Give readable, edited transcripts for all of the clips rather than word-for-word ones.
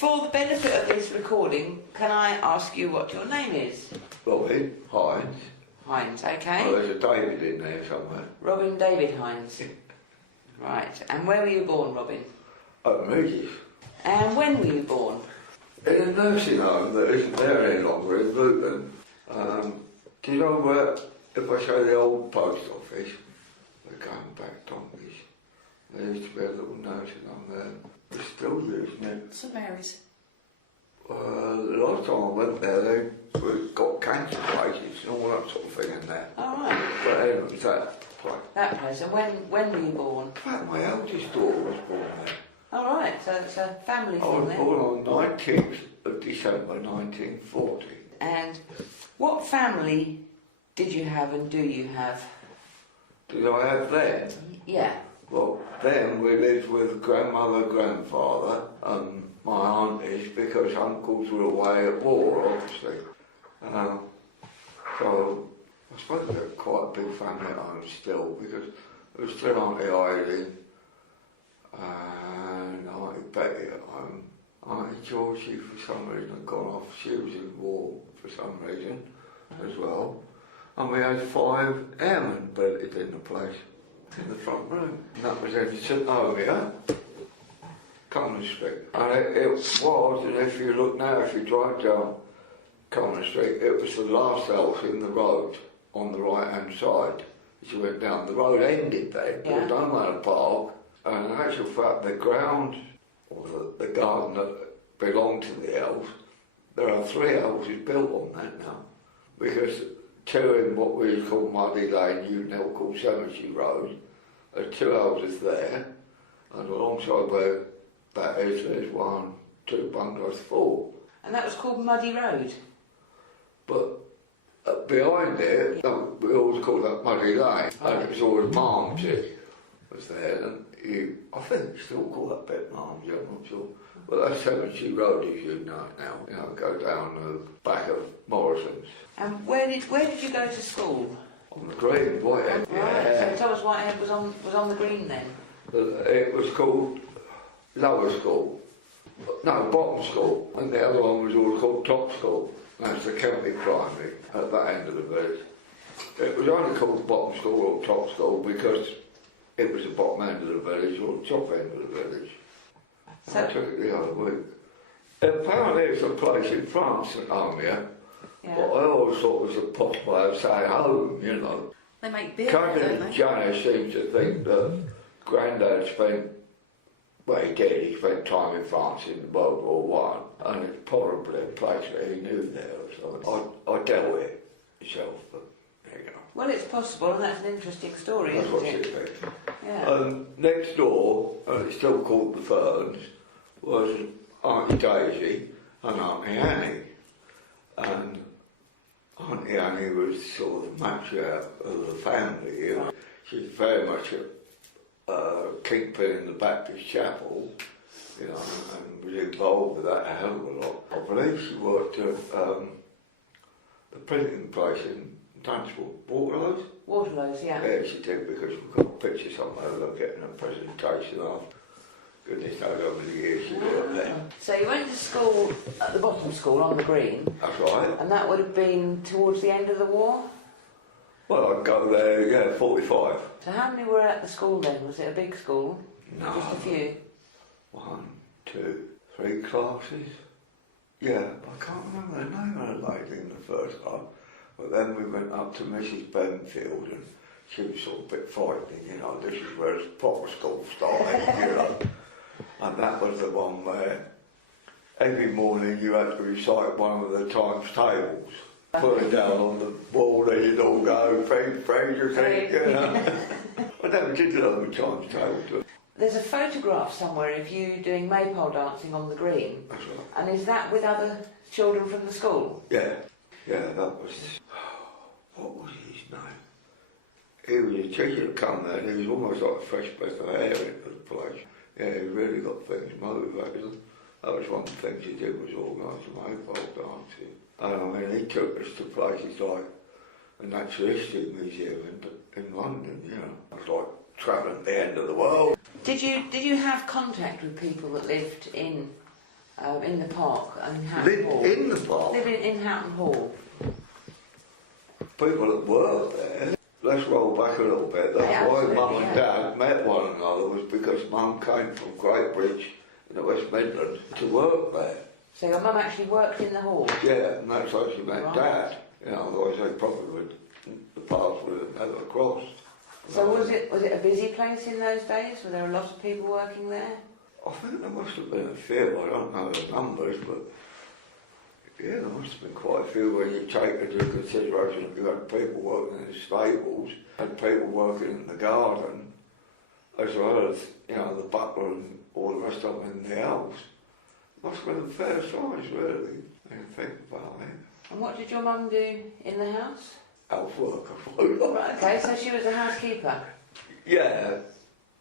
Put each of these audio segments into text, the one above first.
For the benefit of this recording, can I ask you what your name is? Robin Hines. Hines, okay. Oh, there's a David in there somewhere. Robin David Hines. Right, and where were you born, Robin? Houghton Regis. And when were you born? In a nursing home that isn't there any longer in Luton. Do you know where, if I show the old post office, we're going back donkeys. There used to be a little nursing home there. They're still using it. St Mary's. The last time I went there, we've got cancer patients and all that sort of thing in there. All right. But anyway, it was that place. That place. And when were you born? In fact, my eldest daughter was born there. All right, so it's a family I thing was then. born on 19th of December 1940. And what family did you have and do you have? Did I have then? Yeah. Well, then we lived with grandmother, grandfather, and my aunties because uncles were away at war, obviously. So I suppose we had quite a big family at home still because there was still Auntie Eileen and Auntie Betty at home. Auntie Georgie, for some reason, had gone off. She was in war for some reason as well. And we had 5 airmen bedded in the place, in the front room. And that was in St Omia, Common Street. And it was, and if you look now, if you drive down Common Street, it was the last house in the road on the right-hand side. As you went down, the road ended there. There was no man to park. And in actual fact, the ground, or the garden that belonged to the house, there are 3 houses built on that now. Because 2 in what we call Muddy Lane, you now call Cemetery Road, there's 2 houses there, and alongside where that is, there's 1, 2 bungalows, 4. And that was called Muddy Road? But behind it, we always call that Muddy Lane, and it was always Malmsey was there, and I think you still call that bit Malmsey, I'm not sure. Well, that's Cemetery Road, as you know it now. You know, go down the back of Morrison's. And where did you go to school? On the green, Whitehead. Right, Yeah. so Thomas Whitehead was on the green then? It was called Lower School. No, Bottom School. And the other one was always called Top School. That's the county primary at that end of the village. It was only called Bottom School or Top School because it was the bottom end of the village or the top end of the village. So I took it the other week. Apparently it's a place in France, St Omia. Yeah. But I always thought it was a posh way of saying home, you know. They make beer, Cousin don't they? Janice seems to think that Grandad spent, well he did, he spent time in France in World War I, and it's probably a place that he knew there or something. I dealt with it myself, but there you go. Well, it's possible, and that's an interesting story, That's what isn't she it? thinks. Yeah. Next door, and it's still called the Ferns, was Auntie Daisy and Auntie Annie. And Auntie Annie was sort of the matriarch of the family. You know. She's very much a kingpin in the Baptist chapel, you know, and was involved with that a hell of a lot. I believe she worked at the printing place in Dunstable, Waterloo. Waterloo's, yeah. Yeah, she did, because we've got a picture somewhere of her getting a presentation of. Goodness knows over the years she worked there. So you went to school at the bottom school on the green. That's right. And that would have been towards the end of the war? Well, I'd go there, yeah, 45. So how many were at the school then? Was it a big school? No. Just a few? 1, 2, 3 classes. Yeah, I can't remember the name of the lady in the first class. But then we went up to Mrs. Benfield and she was sort of a bit frightening, you know, this is where proper school started, you know. And that was the one where every morning you had to recite one of the times tables. Put it down on the wall and you'd all go, praise your king, you know. I never did know the times tables. There's a photograph somewhere of you doing maypole dancing on the green. That's right. And is that with other children from the school? Yeah, that was... What was his name? He was a teacher that come there and he was almost like a fresh breath of air into the place. Yeah, he really got things motivated. That was one of the things he did, was organise the maypole dancing. And I mean, he took us to places like the Natural History Museum in London, you know. It was like travelling the end of the world. Did you have contact with people that lived in in the park in Houghton Hall? Lived in the park. Living in Houghton Hall. People that work there. Let's roll back a little bit. That's why Mum and Dad met one another, was because Mum came from Great Bridge in the West Midlands to work there. So your mum actually worked in the hall? Yeah, and that's how she met Dad. You know, otherwise they probably would, the paths would have never crossed. So was it a busy place in those days? Were there a lot of people working there? I think there must have been a few. I don't know the numbers, but yeah, there must have been quite a few when you take into consideration that you had people working in the stables, had people working in the garden, as well as, you know, the butler and all the rest of them in the house. Must have been a fair size, really, when you think about it. And what did your mum do in the house? Housework, I thought. Right, okay, so she was a housekeeper? Yeah,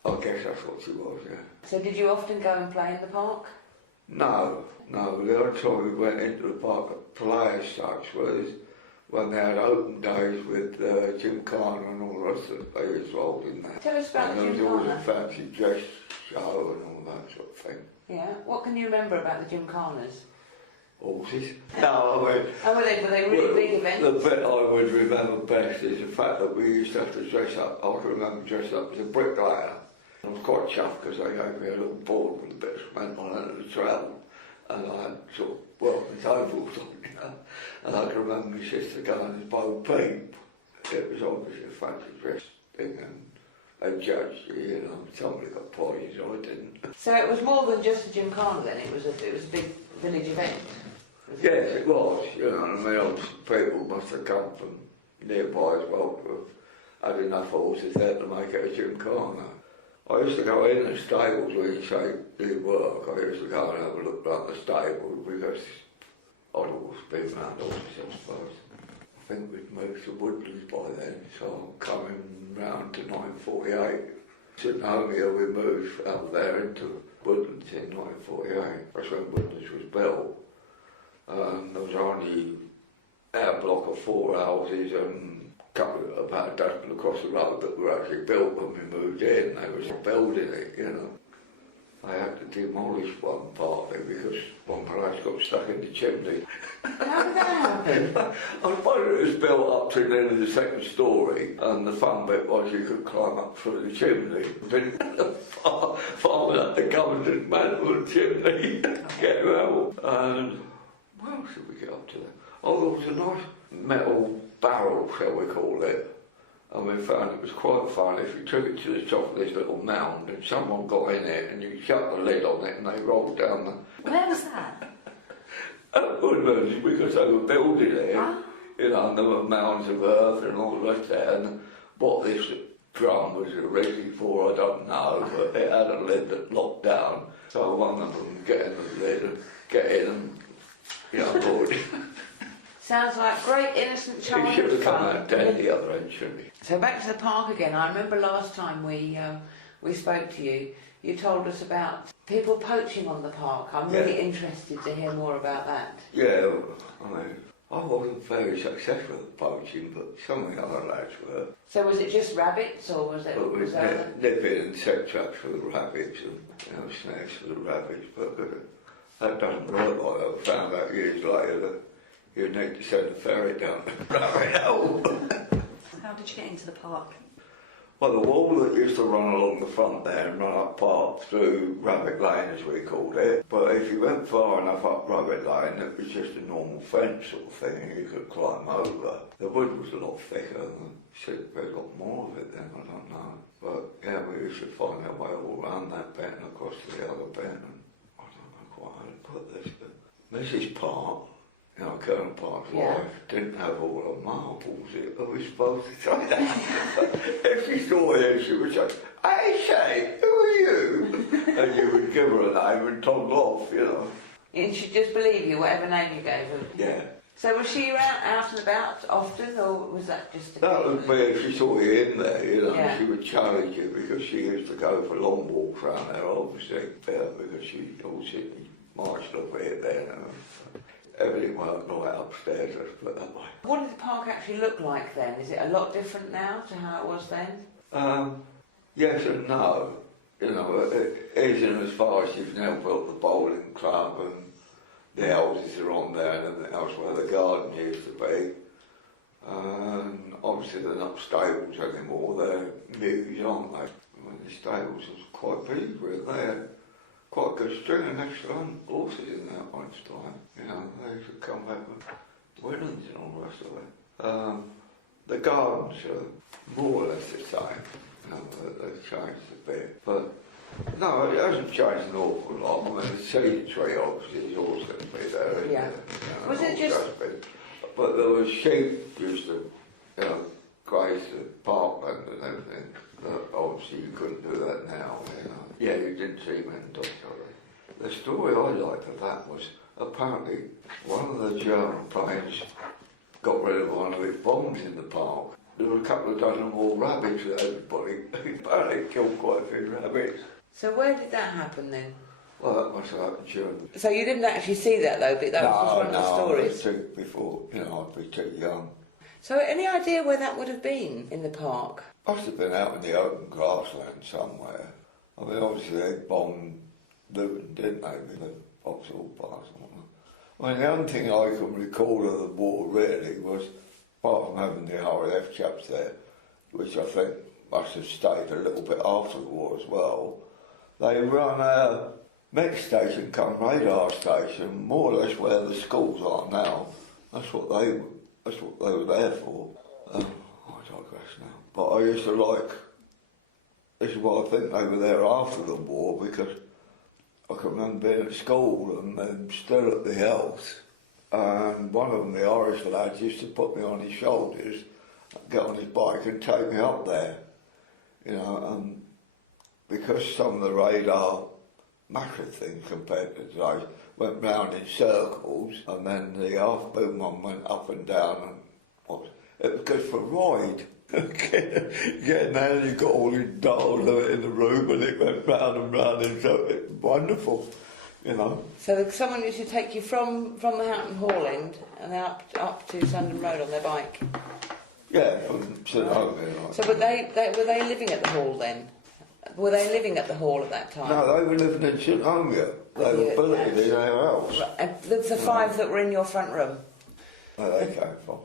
I guess that's what she was, yeah. So did you often go and play in the park? No. The only time we went into the park to play as such was when they had open days with Jim Carner and all the rest of it. They was involved in that. Tell us about Jim And there was always Carner. a fancy dress show and all that sort of thing. Yeah. What can you remember about the Jim Carners? Horses. No, I mean... And were they really big events? The bit I would remember best is the fact that we used to have to dress up. I can remember dressing up as a bricklayer. I was quite chuffed because they gave me a little board with a bit of cement on it and a trowel. And I had sort of welcome tables on, you know. And I can remember my sister going as Bo Peep. It was obviously a fancy dress thing, and they judged you, you know. Somebody got prizes, I didn't. So it was more than just a Jim Carner then, it was a big village event? Yes, it was, you know, and I mean, people must have come from nearby as well to have had enough horses there to make it a Jim Carner. I used to go in the stables when you say do work. I used to go and have a look around the stables because I'd always been around horses, I suppose. I think we'd moved to Woodlands by then, so I'm coming round to 1948. Sitting home here, we moved out there into Woodlands in 1948. That's when Woodlands was built. There was only our block of 4 houses and about a dozen across the road that were actually built when we moved in. They were building it, you know. They had to demolish one part of it because one place got stuck in the chimney. How did that happen? I suppose it was built up to the end of the second story, and the fun bit was you could climb up through the chimney. The farmer had to come and dismantle the chimney, get him out. And what else did we get up to there? Oh, there was a nice metal barrel, shall we call it, and we found it was quite fun if you took it to the top of this little mound and someone got in it and you shut the lid on it and they rolled down the... Where was that? At Woodlands, because they were building it, you know, and there were mounds of earth and all the rest there, and what this drum was originally for I don't know, but it had a lid that locked down, so one of them get in the lid and get in and, you know, board. Sounds like great innocent He childhood should have come fun. out dead the other end, shouldn't he? So back to the park again. I remember last time we spoke to you, you told us about people poaching on the park. I'm really interested to hear more about that. Yeah, I mean, I wasn't very successful at poaching, but some of the other lads were. So was it just rabbits, or was it? But we Was there nip in and set traps for the rabbits and, you know, snares for the rabbits, but that doesn't work like that. I found out years later that you need to send a ferry down the rabbit hole. How did you get into the park? Well, the wall that used to run along the front there and run up park through Rabbit Lane, as we called it. But if you went far enough up Rabbit Lane, it was just a normal fence sort of thing, and you could climb over. The wood was a lot thicker, and there's a lot more of it then, I don't know. But yeah, we used to find our way all around that bit and across to the other bit, and I don't know quite how to put this, but Mrs. Park, you know, Colonel Park's wife, didn't have all her marbles. Are we supposed to say that? If she saw you, she would say, "Hey, Shay, who are you?" And you would give her a name and toddle off, you know. and she'd just believe you, whatever name you gave her? Yeah. So was she out and about often, or was that just a That would be if she saw you in there, you know, Yeah. she would challenge you because she used to go for long walks around there, obviously, because she obviously marched up here then. Everything worked right upstairs, let's put it that way. What did the park actually look like then? Is it a lot different now to how it was then? Yes and no. you know, it isn't as far as you've now built the bowling club and the houses are on there and everything else where the garden used to be. And obviously they're not stables anymore, they're mews, aren't they? I mean, the stables was quite big, weren't they? Quite a good string of excellent horses in that once time. You know, they used to come back with winnings and all the rest of it. The gardens are more or less the same. You know, they've changed a bit. But no, it hasn't changed an awful lot. I mean, the cedar tree obviously is always going to be there. Isn't Yeah. it? You know, Was it just... But there was sheep used to, you know, graze the parkland and everything. But obviously you couldn't do that now, you know. Yeah, you didn't see many dogs, the story I liked of that was apparently one of the German planes got rid of one of its bombs in the park. There were a couple of dozen more rabbits that everybody apparently killed quite a few rabbits. So where did that happen then? Well, that must have happened during... So you didn't actually see that though, but that was just one of the stories? No, before, you know, I'd be too young. So any idea where that would have been in the park? Must have been out in the open grassland somewhere. I mean, obviously they bombed Luton, didn't they, with the Vauxhall Pass and whatnot. I mean, the only thing I can recall of the war really was, apart from having the RAF chaps there, which I think must have stayed a little bit after the war as well, they run a Met station come radar station, more or less where the schools are now. That's what they were there for. I digress now. But I used to like, this is why I think they were there after the war, because I can remember being at school and then still at the house, and one of them, the Irish lads, used to put me on his shoulders, get on his bike and take me up there. You know, and because some of the radar macro thing compared to today went round in circles, and then the half boom one went up and down, and it was good for a ride. Getting there, and you got all these dials of it in the room, and it went round and round, and so it was wonderful, you know. So someone used to take you from the Houghton Hall end and then up to Sandon Road on their bike? Yeah, from St Home. So were they living at the hall then? Were they living at the hall at that time? No, they were living in St Home. They were billeted in our house. And the five that were in your front room? Where they came from.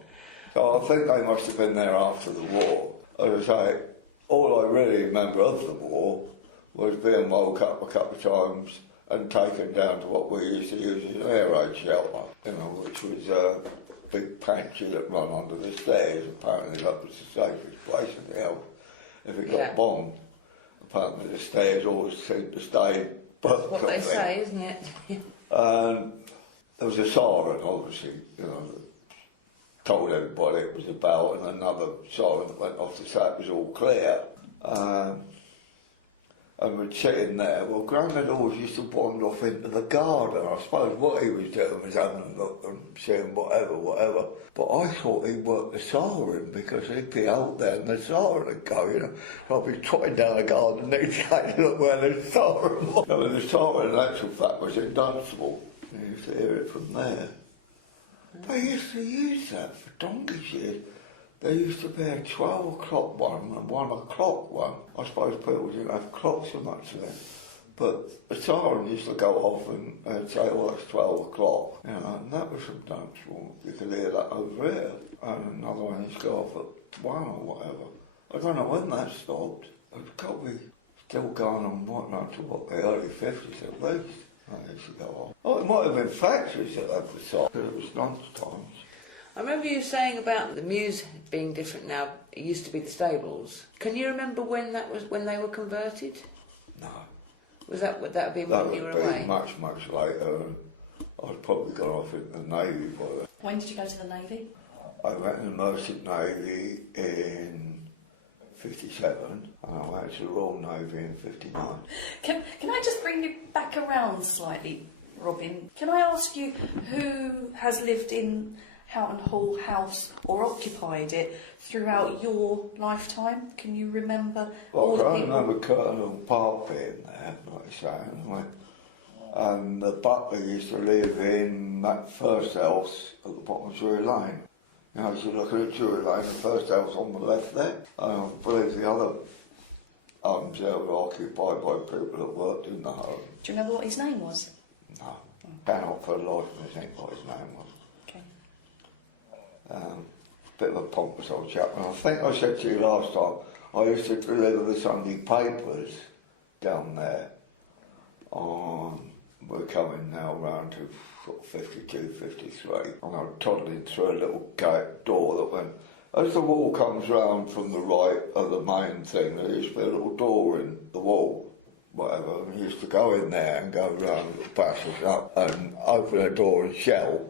So I think they must have been there after the war. As I say, all I really remember of the war was being woke up a couple of times and taken down to what we used to use as an air raid shelter, you know, which was a big pantry that ran under the stairs. Apparently that was the safest place in the house if it got bombed. Apparently the stairs always seemed to stay. That's what they say, isn't it? And there was a siren, obviously, you know, that told everybody it was about, and another siren that went off to say it was all clear. And we'd sit in there. Well, Grandad always used to wander off into the garden. I suppose what he was doing was having a look and seeing whatever. But I thought he'd work the siren because he'd be out there and the siren would go, you know. So I'd be trotting down the garden next day to look where the siren was. I mean, the siren, in actual fact, was in Dunstable. You used to hear it from there. They used to use that for donkey's years. There used to be a 12 o'clock one and 1 o'clock one. I suppose people didn't have clocks so much then. But the siren used to go off and they'd say, well, it's 12 o'clock. You know, and that was from Dunstable. You could hear that over here. And another one used to go off at 1 or whatever. I don't know when that stopped. It's probably still going on the early 50s at least. That used to go on. Oh, it might have been factories that had the siren, because it was lunchtimes. I remember you saying about the mews being different now. It used to be the stables. Can you remember when they were converted? No. Would that have been when you were away? Much later. I'd probably gone off into the Navy by then. When did you go to the Navy? I went in the Merchant Navy in 57 and I went to the Royal Navy in 59. Can I just bring you back around slightly, Robin? Can I ask you who has lived in Houghton Hall house or occupied it throughout your lifetime? Can you remember all the people? I remember Colonel Park being there, like you say, anyway. And the butler used to live in that first house at the bottom of Drury Lane. You know, as you look at Drury Lane, the first house on the left there. I believe the other homes that were occupied by people that worked in the home. Do you remember what his name was? No, cannot for the life of me think what his name was. Okay. Bit of a pompous old chap. And I think I said to you last time, I used to deliver the Sunday papers down there. We're coming now round to sort of 52, 53. And I'm toddling through a little gate door that went, as the wall comes round from the right of the main thing, there used to be a little door in the wall, whatever. And we used to go in there and go round the passage up and open a door and shout,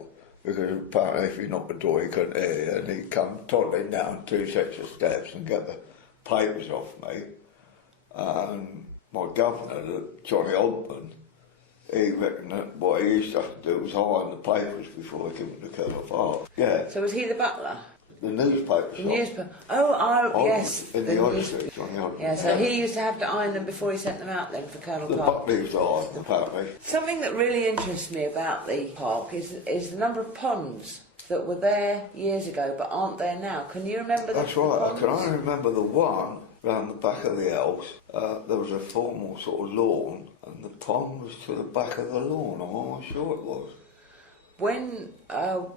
because apparently if you knocked the door he couldn't hear you, and he'd come toddling down 2 sets of steps and get the papers off me. And my governor, Johnny Oldman, he reckoned that what he used to have to do was iron the papers before they came to cut off art. Yeah. So was he the butler? The newspapers. The newspaper. Oh, yes. In the Odyssey, Johnny Oldman. Yeah, so he used to have to iron them before he sent them out then for Colonel The Park. butler used to iron them, apparently. Something that really interests me about the park is the number of ponds that were there years ago but aren't there now. Can you remember that? That's right, I can only remember the one round the back of the house. There was a formal sort of lawn, and the pond was to the back of the lawn. I'm almost sure it was. When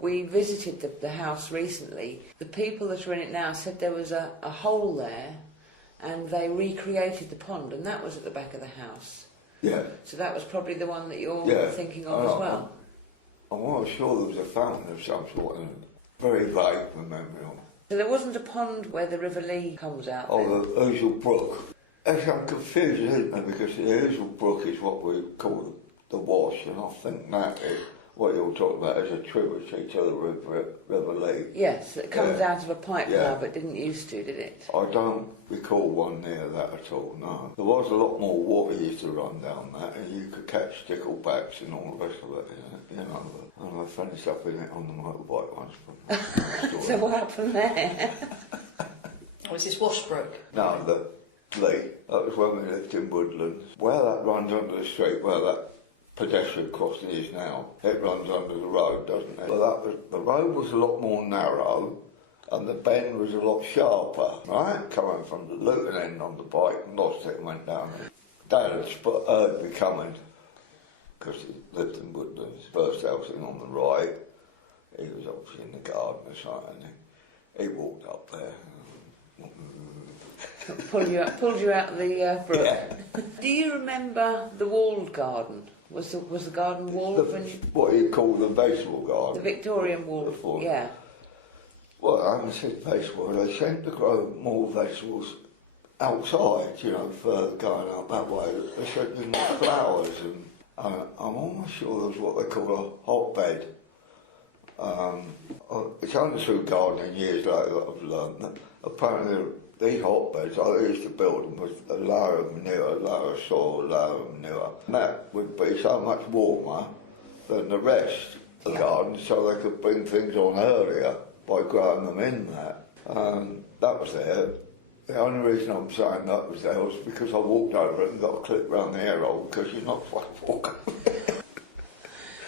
we visited the house recently, the people that are in it now said there was a hole there and they recreated the pond, and that was at the back of the house. Yeah. So that was probably the one that you're thinking of as well. I'm almost sure there was a fountain of some sort, and very vague memory of it. So there wasn't a pond where the River Lee comes out Oh, then? the Ousel Brook. Actually, I'm confused, isn't it? Because the Ousel Brook is what we call the Wash, and I think that is what you're talking about as a tributary to the River Lee. Yes, it comes out of a pipe Yeah. now, but didn't used to, did it? I don't recall one near that at all, no. There was a lot more water used to run down that, and you could catch sticklebacks and all the rest of it, you know. And I finished up in it on the motorbike once. So what happened there? Was this Washbrook? No, the Lee. That was when we lived in Woodlands. Where that runs under the street, where that pedestrian crossing is now, it runs under the road, doesn't it? But the road was a lot more narrow, and the bend was a lot sharper, right? Coming from the Luton end on the bike, and lost it and went down there. Dad had heard me coming, because he lived in Woodlands. First house in on the right, he was obviously in the garden or something, and he walked up there. Pulled you out of the brook. Yeah. Do you remember the walled garden? Was the garden walled when you... What you call the vegetable garden. The Victorian wall, yeah. Well, I haven't said vegetable. They seem to grow more vegetables outside, you know, further going up that way. They seem to more flowers, and I'm almost sure there was what they call a hotbed. It's only through gardening years later that I've learned that apparently these hotbeds, I used to build them with a layer of manure, a layer of soil, a layer of manure. And that would be so much warmer than the rest of the garden, so they could bring things on earlier by growing them in that. That was there. The only reason I'm saying that was there was because I walked over it and got a clip round the air hole, because you're not quite walking.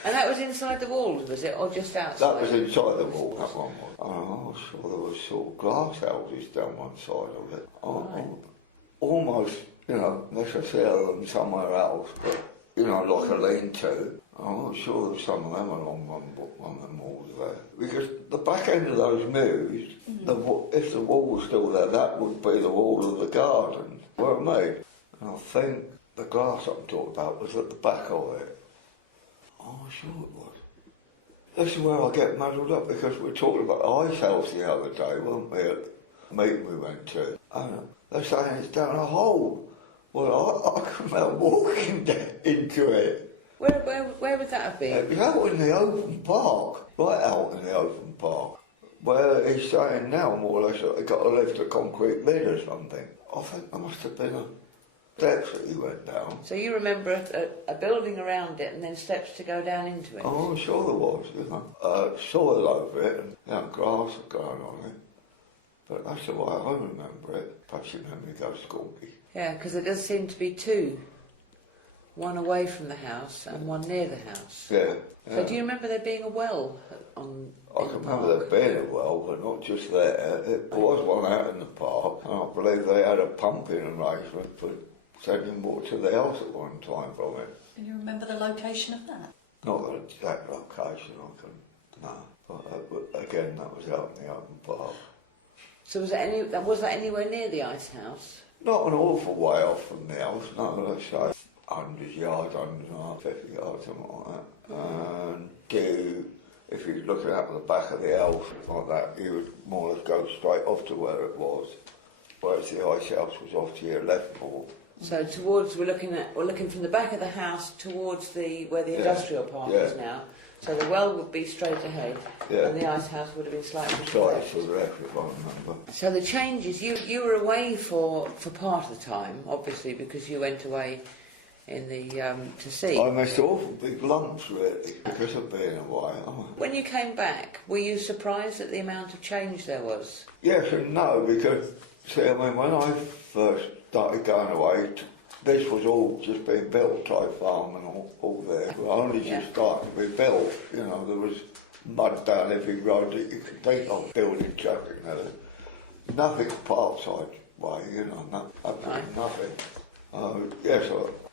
And that was inside the walls, was it, or just outside? That was inside the wall, that one was. I was sure there was sort of glass houses down one side of it. Right. Almost, you know, unless I see them somewhere else, but, you know, like a lean-to. I'm sure there was some of them along one of them walls there. Because the back end of those mews, if the wall was still there, that would be the wall of the garden, where it made. And I think the glass I'm talking about was at the back of it. Oh, sure it was. This is where I get muddled up, because we were talking about Ice House the other day, weren't we, at the meeting we went to. And they're saying it's down a hole. Well, I can remember walking into it. Where would that have been? It was out in the open park, right out in the open park, where he's saying now more or less that they got to lift a concrete lid or something. I think there must have been a steps that he went down. So you remember a building around it and then steps to go down into it? Oh, I'm sure there was, you know. Soil over it and grass had grown on it. But that's the way I remember it. Perhaps your memory goes squonky. Yeah, because there does seem to be two one away from the house and one near the house. Yeah. So do you remember there being a well on? I can remember there being a well, but not just there. It was one out in the park, and I believe they had a pumping arrangement for sending water to the house at one time from it. Can you remember the location of that? Not the exact location, I can, no. But again, that was out in the open park. So was that anywhere near the ice house? Not an awful way off from the house, no, let's say 100 yards, 150 yards, something like that. And if you're looking out the back of the house like that, you would more or less go straight off to where it was. Whereas the ice house was off to your left more. So we're looking from the back of the house towards where the industrial park is now. So the well would be straight ahead, and the ice house would have been slightly to the left. To the left, if I remember. So the changes, you were away for part of the time, obviously, because you went away in the to sea. I missed awful big lumps, really, because of being away. When you came back, were you surprised at the amount of change there was? Yes and no, because, see, I mean, when I first started going away, this was all just being built, type farm and all there. It was only just starting to be built, you know, there was mud down every road that you could think of, building, chucking, nothing parkside way, you know, nothing.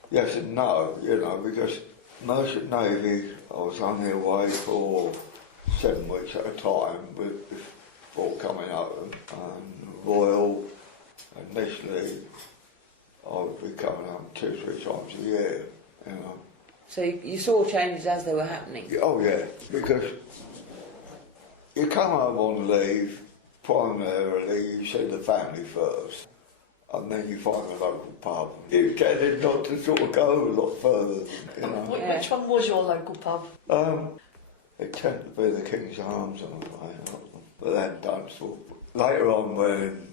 Yes and no, you know, because Merchant Navy, I was only away for 7 weeks at a time before coming home, and Royal, initially, I would be coming home 2-3 times a year, you know. So you saw changes as they were happening? Oh yeah, because you come home on leave, primarily you see the family first, and then you find a local pub. You tended not to sort of go a lot further, you know. Which one was your local pub? It tended to be the King's Arms on the way up, but then Dunstable. Later on, when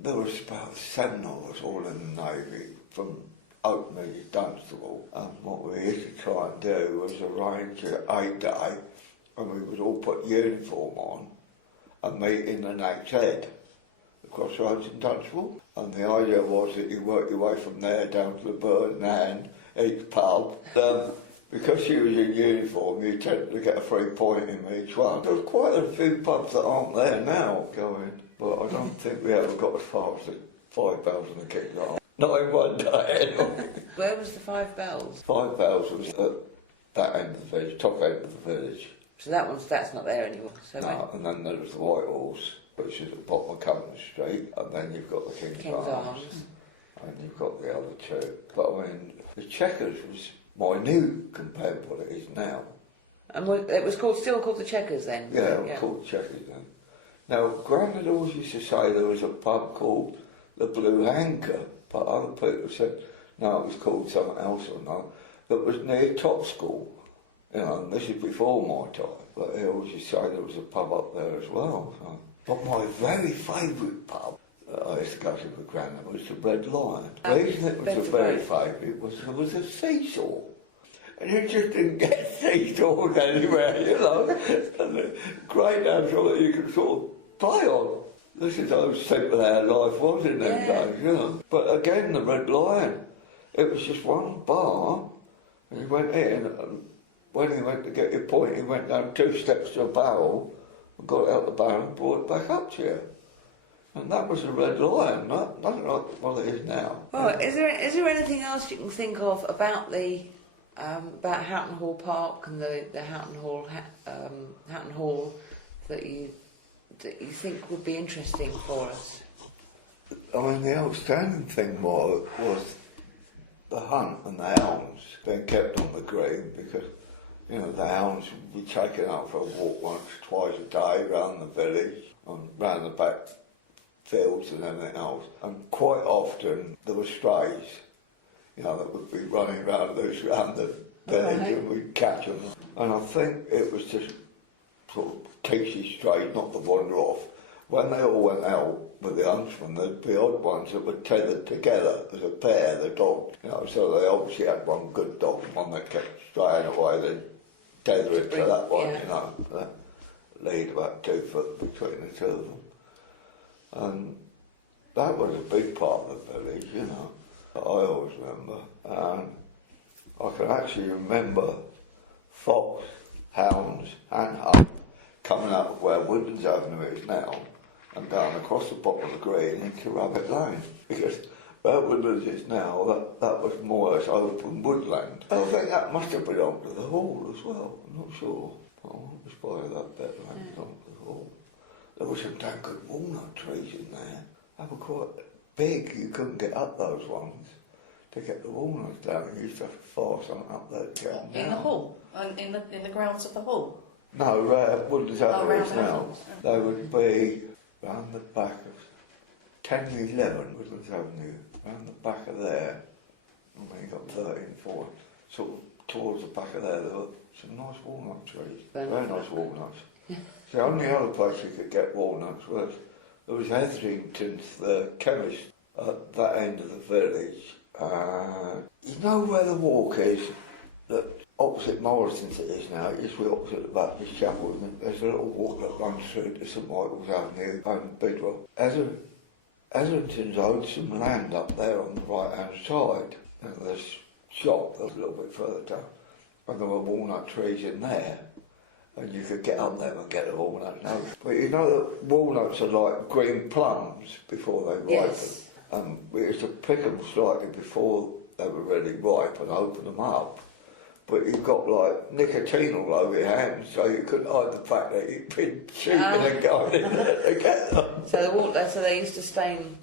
there was about 7 of us all in the Navy, from Houghton Regis, Dunstable, and what we used to try and do was arrange a day, and we would all put uniform on and meet in the Nate's Head, across roads in Dunstable. And the idea was that you work your way from there down to the Bird and Hand, each pub. Because she was in uniform, you tended to get a 3 point in each one. There was quite a few pubs that aren't there now going, but I don't think we ever got as far as the 5 Bells and the King's Arms. Not in one day, anyway. Where was the 5 Bells? 5 Bells was at that end of the village, top end of the village. So that's not there anymore. So no, and then there was the White Horse, which is at the bottom of Cumberland Street, and then you've got the King's Arms, and you've got the other two. But I mean, the Checkers was minute compared to what it is now. And it was still called the Checkers then? Yeah, it was called Checkers then. Now, Grandad always used to say there was a pub called the Blue Anchor, but other people said, no, it was called something else or not, that was near Top School. You know, and this is before my time, but they always used to say there was a pub up there as well. So. But my very favourite pub I used to go to with Grandad was the Red Lion. The reason it was a very favourite was there was a seesaw. And you just didn't get seesaws anywhere, you know. And the Grandad thought that you could sort of play on. This is how simple our life was in them days, you know. But again, the Red Lion, it was just one bar, and you went in, and when he went to get your point, he went down 2 steps to a barrel, and got out the barrel and brought it back up to you. And that was the Red Lion, nothing like what it is now. Well, is there anything else you can think of about about Houghton Hall Park and the Houghton Hall that you think would be interesting for us? I mean, the outstanding thing was the hunt and the hounds being kept on the green, because, you know, the hounds would be taken out for a walk once, twice a day around the village, and round the back fields and everything else. And quite often there were strays, you know, that would be running around the village, and we'd catch them. And I think it was just sort of teach these strays not to wander off. When they all went out with the huntsmen, there'd be odd ones that were tethered together as a pair, the dogs. You know, so they obviously had one good dog, one that kept straying away, then tether it to that one, you know. Lead about 2 foot between the two of them. And that was a big part of the village, you know. I always remember. And I can actually remember fox, hounds and hare coming up where Woodlands Avenue is now and down across the bottom of the green into Rabbit Lane. Because where Woodlands is now, that was more or less open woodland. I think that must have belonged to the Hall as well, I'm not sure. Oh, it was part of that bit that belonged to the Hall. There were some damn good walnut trees in there. They were quite big, you couldn't get up those ones. To get the walnuts down, you used to have to fire something up there to get them down. In the hall? In the grounds of the hall? No, Woodlands Avenue is now. Woodlands. They would be round the back of 1011 Woodlands Avenue, round the back of there. And then you got 13, 4, sort of towards the back of there were some nice walnut trees. Very nice walnuts. The only other place you could get walnuts was, there was Hetherington's, the chemist, at that end of the village. You know where the walk is, that opposite Morrison's it is now, it used to be opposite the Baptist Chapel, and there's a little walk that runs through to St Michael's Avenue and Bidwell. Hetherington's owed some land up there on the right hand side, and there's a shop that was a little bit further down, and there were walnut trees in there, and you could get up there and get the walnut now. But you know that walnuts are like green plums before they ripen. Yes. And we used to pick them slightly before they were really ripe and open them up. But you've got like nicotine all over your hands, so you couldn't hide the fact that you'd been cheating and going in there to get them. So they used to stain.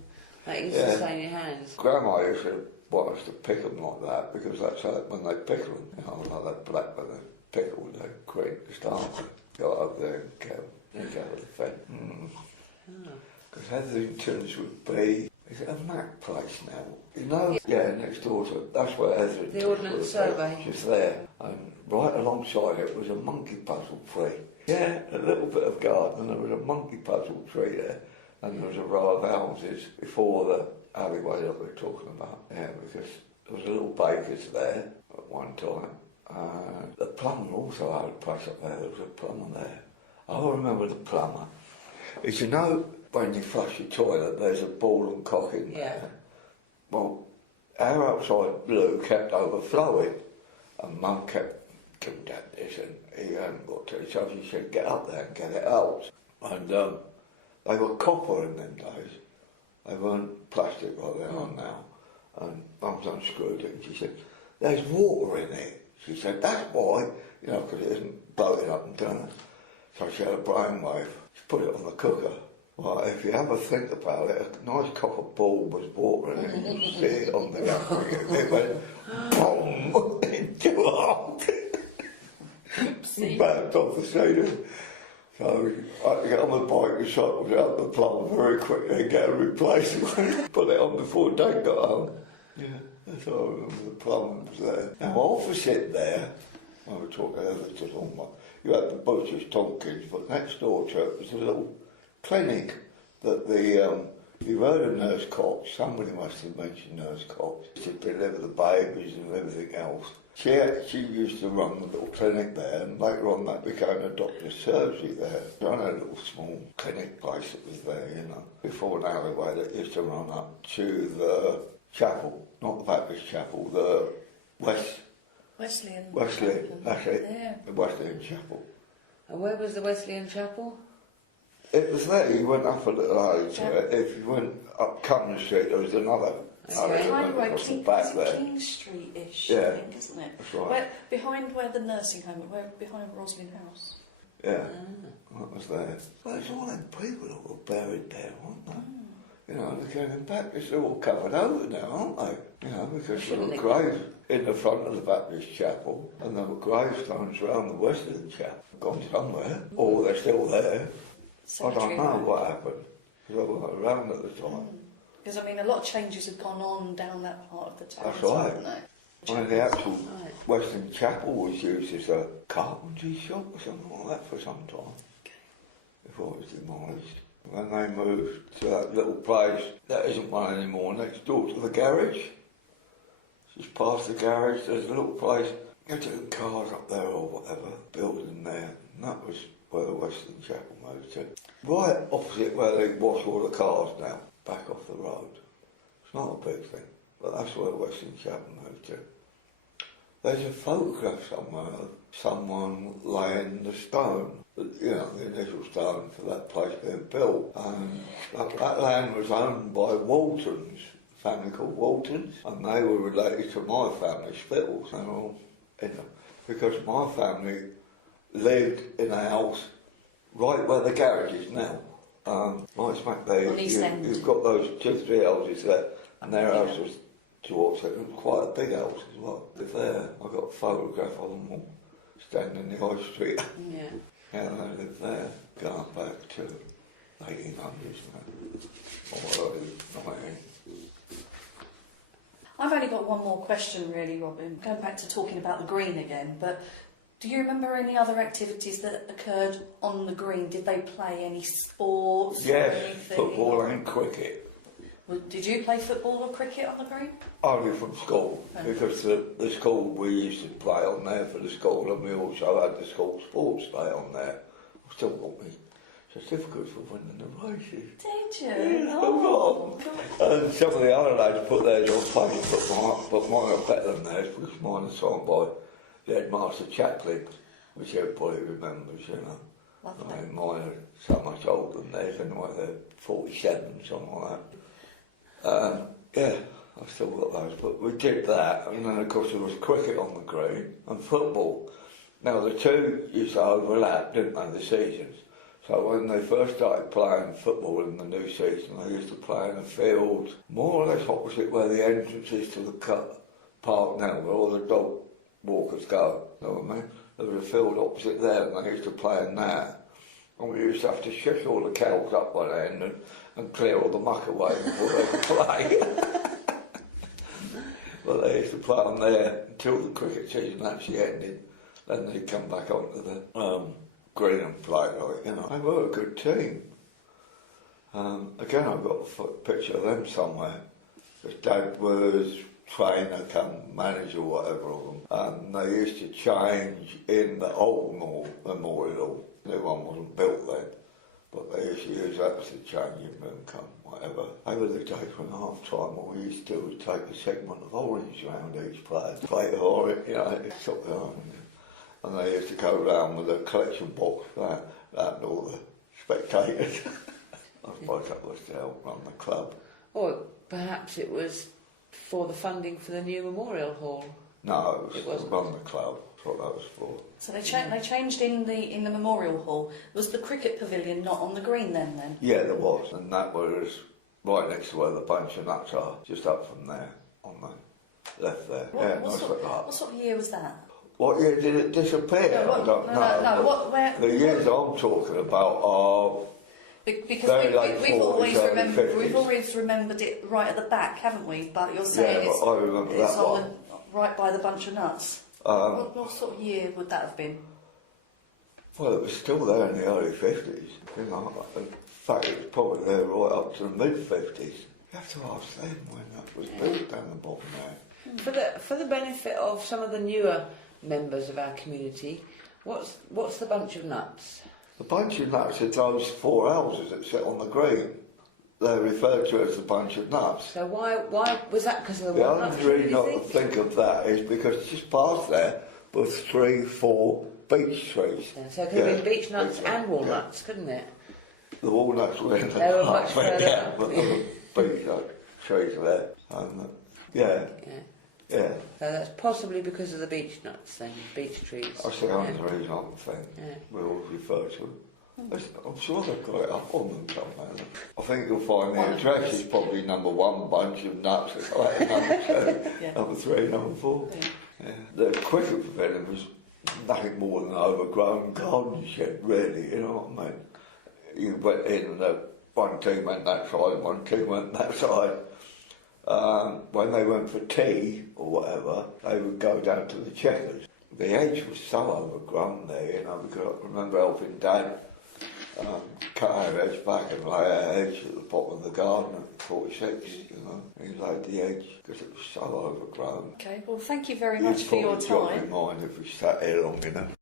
That used to stain your hands. Grandma used to want us to pick them like that because that's how when they pickle them, you know, like that black when they pickle, they green to start with. Go over there and get them. Go to the fence. Because Hetherington's would be. Is it a Mac place now? You know, yeah, next door to that's where Hetherington's. The Ordnance Survey. Just there, and right alongside it was a monkey puzzle tree. Yeah, a little bit of garden, and there was a monkey puzzle tree there, and there was a row of houses before the alleyway that we're talking about. Yeah, because there was a little baker's there at one time. The plumber also had a place up there. There was a plumber there. I remember the plumber. As you know, when you flush your toilet, there's a ball and cock in there. Yeah. Well, our outside loo kept overflowing, and Mum kept giving Dad this, and he hadn't got to it, so she said, get up there and get it out. And they were copper in them days. They weren't plastic like they are now. And Mum's unscrewed it, and she said, there's water in it. She said, that's why, you know, because it isn't bloated up and down. So she had a brainwave. She put it on the cooker. Well, if you ever think about it, a nice copper ball was water in it, and you see it on the gas. It went boom into a hole. Backed off the ceiling. So I had to get on the bike and cycle out the plumb very quickly and get a replacement. Put it on before Dad got home. Yeah, that's how I remember the plumb was there. Now opposite there, I was talking Everton on my, you had the Butcher's Tompkins, but next door to it was a little clinic that you heard of Nurse Cox, somebody must have mentioned Nurse Cox, to deliver the babies and everything else. She used to run the little clinic there, and later on that became a doctor's surgery there. I had a little small clinic place that was there, you know, before an alleyway that used to run up to the chapel, not the Baptist chapel, the Wesleyan, that's it, Yeah. the Wesleyan chapel. And where was the Wesleyan Chapel? It was there, you went up a little alley to it. If you went up Cumnor Street, there was another alley that went across the back there. King Street-ish, Yeah. I think, isn't it? That's right. Behind where the nursing home, behind Roslyn House. Yeah, that was there. Well, there's all them people that were buried there, weren't they? You know, they're going back, it's all covered over now, aren't they? You know, because there were graves in the front of the Baptist chapel, and there were gravestones around the Wesleyan chapel. Gone somewhere, or they're still there. I don't know what happened, because I wasn't around at the time. Because, I mean, a lot of changes have gone on down that part of the town. That's right. Haven't they? One of the actual Western Chapel was used as a carpentry shop or something like that for some time, before it was demolished. When they moved to that little place, that isn't one anymore, next door to the garage. Just past the garage, there's a little place, you're doing cars up there or whatever, building there, and that was where the Western Chapel moved to. Right opposite where they wash all the cars now, back off the road. It's not a big thing, but that's where the Western Chapel moved to. There's a photograph somewhere of someone laying the stone, you know, the initial stone for that place being built. And that land was owned by Waltons, a family called Waltons, and they were related to my family, Spittles, and all, you know, because my family lived in a house right where the garage is now. Right smack there, you've got those 2-3 houses there, and their house was towards it. It was quite a big house as well. There, I got a photograph of them all standing in the high street. Yeah. Yeah, they lived there, going back to 1800s now. Or early 19. I've only got one more question really, Robin. Going back to talking about the green again, but do you remember any other activities that occurred on the green? Did they play any sports or Yes, anything? football and cricket. Did you play football or cricket on the green? Only from school, because the school we used to play on there for the school, and we also had the school sports day on there. I still got my certificates for winning the races. Did you? Yeah, Oh, and some of the other lads put theirs on Facebook, but mine are better than theirs because mine are signed by the headmaster chaplain, which everybody remembers, you know. lovely. I mean, mine are so much older than theirs, anyway, they're 47, something like that. Yeah, I've still got those, but we did that, and then of course there was cricket on the green and football. Now the two used to overlap, didn't they, the seasons? So when they first started playing football in the new season, they used to play in a field more or less opposite where the entrance is to the park now, where all the dog walkers go, you know what I mean? There was a field opposite there, and they used to play in that. And we used to have to shush all the cows up by the end and clear all the muck away before they could play. But they used to play on there until the cricket season actually ended. Then they'd come back onto the green and play, like, you know. They were a good team. Again, I've got a picture of them somewhere. His dad was trainer, come manager, whatever of them. And they used to change in the old memorial. The new one wasn't built then, but they used to use that as a changing room, come whatever. Over the days when half time, what we used to do was take a segment of orange round each player, plate of orange, you know, took the orange. And they used to go round with a collection box round all the spectators. I suppose that was to help run the club. Or perhaps it was for the funding for the new memorial hall. No, it was to run the club. That's what that was for. So they changed in the memorial hall. Was the cricket pavilion not on the green then? Yeah, there was, and that was right next to where the bunch of nuts are, just up from there, on the left there. What sort of year was that? What year did it disappear? I don't know. The years I'm talking about are because we've always remembered it right at the back, haven't we? But you're saying I remember it's that on one. right by the bunch of nuts. What sort of year would that have been? Well, it was still there in the early 50s. You know, in fact, it was probably there right up to the mid-50s. You have to ask them when that was built down the bottom there. For the benefit of some of the newer members of our community, what's the bunch of nuts? The bunch of nuts are those 4 houses that sit on the green. They're referred to as the bunch of nuts. So why was that because of the The walnut only tree, reason I think of that is because just past there were 3-4 beech trees. Yeah, so it could have been beech nuts and walnuts, couldn't it? The walnuts were in the They were much further yeah, up. but there were beech nut trees there. And, yeah. So that's possibly because of the beech nuts then, beech trees. That's the only reason I think we all refer to them. I'm sure they've got it up on them somewhere. I think you'll find the address is probably number 1 bunch of nuts, number 2, number 3, number 4. Yeah. The cricket pavilion was nothing more than an overgrown garden shed, really, you know what I mean? You went in and one team went that side, one team went that side. When they went for tea or whatever, they would go down to the checkers. The edge was so overgrown there, you know, because I remember helping Dad cut our edge back and lay our edge at the bottom of the garden at 46, you know. He laid the edge because it was so overgrown. Okay, well, thank you very much for your time. You'd probably drop your mind if we sat here long enough.